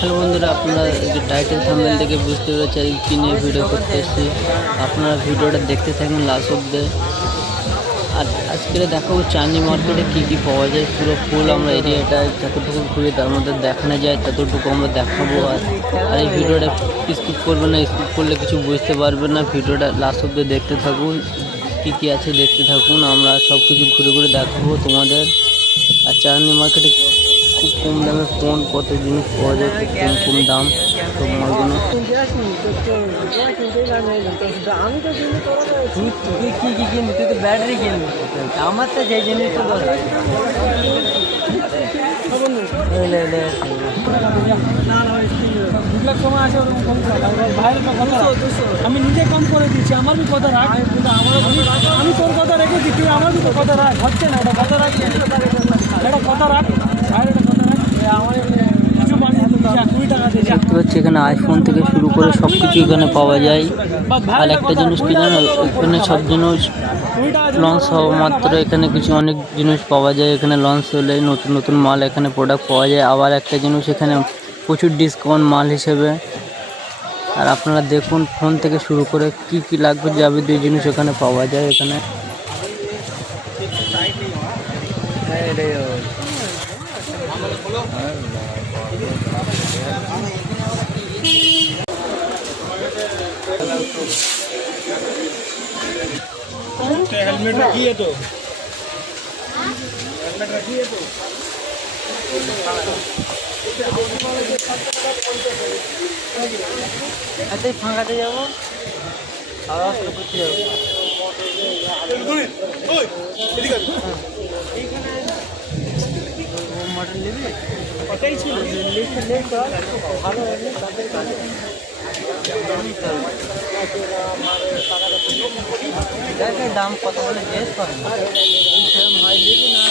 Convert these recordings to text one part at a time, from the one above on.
Hello বন্ধুরা, আপনারা যে টাইটেল থাম্বনেল থেকে বুঝতে পেরেছেন কী নিয়ে ভিডিও করতে এসেছি। আপনারা ভিডিওটা দেখতে থাকুন লাস্ট অব্দি। আর আজকে দেখাবো চাঁদনি মার্কেটে কী কী পাওয়া যায়। পুরো ফুল আমরা এরিয়াটা যতটুকু ঘুরে তার মধ্যে দেখানো যায় ততটুকু আমরা দেখাবো। আর এই ভিডিওটা স্কিপ করবেন না, স্কিপ করলে কিছু বুঝতে পারবেন না। ভিডিওটা লাস্ট অব্দি দেখতে থাকুন, কী কী আছে দেখতে থাকুন। আমরা সব কিছু ঘুরে ঘুরে দেখাবো তোমাদের। আর চাঁদনি মার্কেটে খুব কম দামে ফোন কত জিনিস পাওয়া যায়, খুব কম দাম সব মালগুলো। তুই কি কি কিনবি? তুই তো ব্যাটারি কিনবি, আমার তো যে জিনিসটা দরকার। আমি নিজে কম করে দিচ্ছি, আমার বি কথা রাখ। আমি তোর কথা রেখেছি, তুই আমার বি কথা রাখ। হচ্ছে না, এটা কথা রাখ, এটা কথা রাখ, আমার কিছু বানিয়ে 20 টাকা দিয়ে দেখতে পাচ্ছি এখানে আইফোন থেকে শুরু করে সব কিছু এখানে পাওয়া যায়। আর একটা জিনিস কি জানো, এখানে সব জিনিস লঞ্চ হওয়া মাত্র এখানে কিছু অনেক জিনিস পাওয়া যায়। এখানে লঞ্চ হলে নতুন নতুন মাল এখানে প্রোডাক্ট পাওয়া যায়। আবার একটা জিনিস এখানে প্রচুর ডিসকাউন্ট মাল হিসেবে। আর আপনারা দেখুন ফোন থেকে শুরু করে কি কি লাগবে যাবতীয় জিনিস এখানে পাওয়া যায়। এখানে हेलमेट रखी है तो हेलमेट रखी है तो আচ্ছা ফাঁকাতে যাবো, আওয়াজ করতে যাবো। মটন নেবে ওটাই ছিল ভালো তাদের কাছে দেখ দাম কত বলে জিজ্ঞেস করেন, সেরকম হয় নেবে না।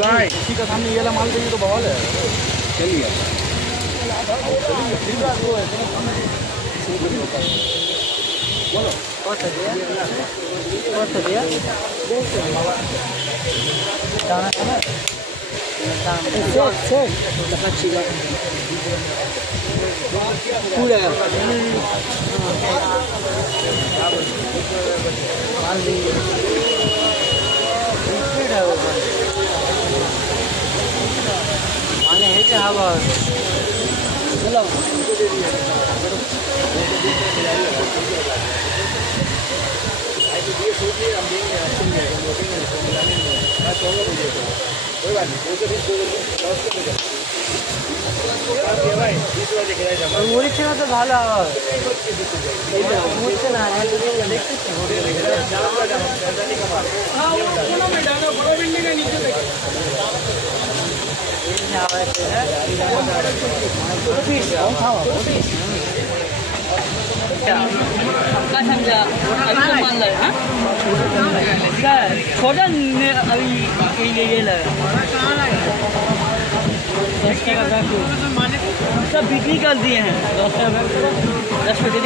भाई ठीक है, सामने ये वाला माल देंगे तो बवाल है। चलिए बोलो কত দিয়া দানা খাবে দাম দেখাচ্ছি পুরো মাল দিয়ে মানে হেঁটে আবার মুড়ি ছিল তো ভালো আবার মুড়ছে না দেখতেছি आपका समझा अभी तो मान लगा हाँ छोटा अभी ये लगा सब बिक्री कर दिए हैं 10 रुपये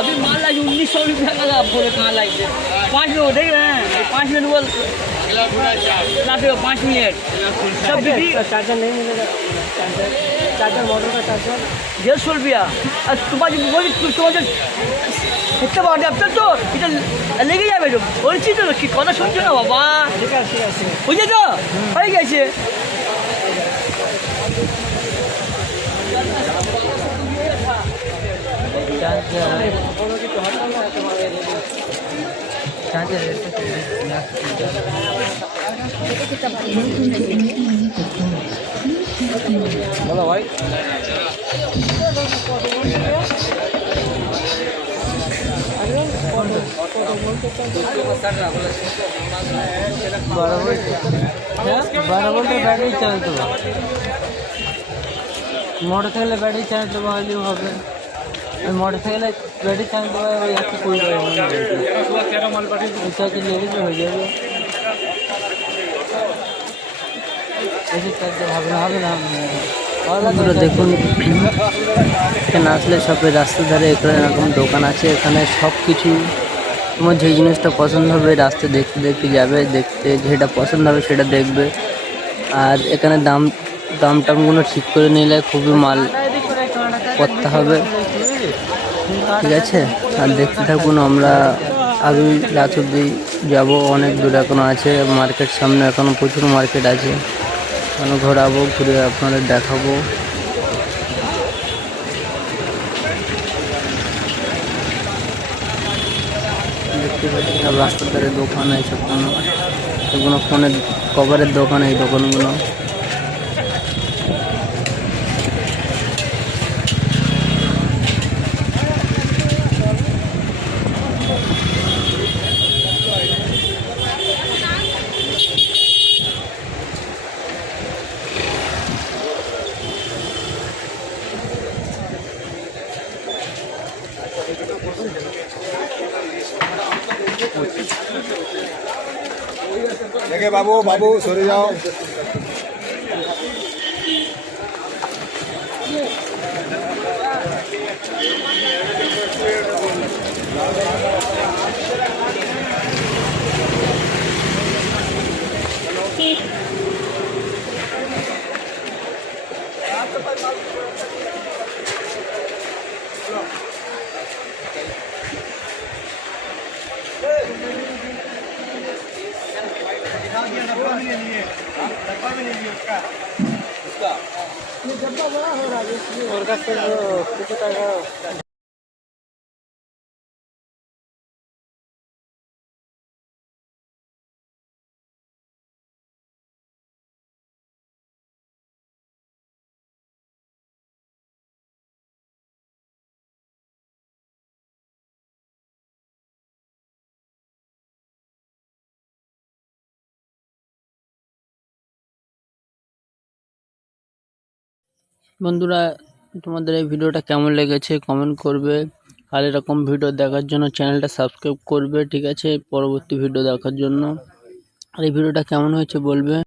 अभी मान ला 1900 रुपया का आप बोले कहाँ लाइए 5 मिनट देख रहे हैं 5 मिनट बोल 5 मिनट सब बिक्री। चार्जर नहीं मिलेगा, चार्जर मोटर का चार्जर 150 रुपया। तुम्हारी তোমাদের দেখতে পাওয়া যায় আপনার তো এটা লেগে যাবে তো বলছি তো কি কথা শুনছো না বাবা। ঠিক আছে বুঝলে তো হয়ে গেছে। बोलो भाई বরাবর ব্যাটারি চালাতে হবে, মোটর সাইকেলে ব্যাটারি চালাতে পারলেও হবে। মোটর সাইকেলে ব্যাটারি চালাতে পারলে ওই 120 টাকা লেগেছে হয়ে যাবে। বেশি চার্জে হবে না বন্ধুরা দেখুন এখানে আসলে সব রাস্তার ধারে এখানে এরকম দোকান আছে। এখানে সব কিছু তোমার যে জিনিসটা পছন্দ হবে রাস্তায় দেখতে দেখতে যাবে, দেখতে যেটা পছন্দ হবে সেটা দেখবে। আর এখানে দাম টামগুলো ঠিক করে নিলে খুবই মাল করতে হবে, ঠিক আছে। আর দেখতে থাকুন, আমরা আগে রাত অব্দি যাবো, অনেক দূর এখনো আছে মার্কেট, সামনে এখনো প্রচুর মার্কেট আছে, এখনো ঘোরাবো, ঘুরে আপনাদের দেখাবো। দেখতে পাচ্ছি সব রাস্তার ধারে দোকান আছে, কোনো ফোনের কভারের দোকান, এই দোকানগুলো। দেখে বাবু বাবু সরে যাও। বন্ধুরা, তোমাদের এই ভিডিওটা কেমন লেগেছে কমেন্ট করবে, আর এরকম ভিডিও দেখার জন্য চ্যানেলটা সাবস্ক্রাইব করবে, ঠিক আছে, পরবর্তী ভিডিও দেখার জন্য। আর এই ভিডিওটা কেমন হয়েছে বলবে।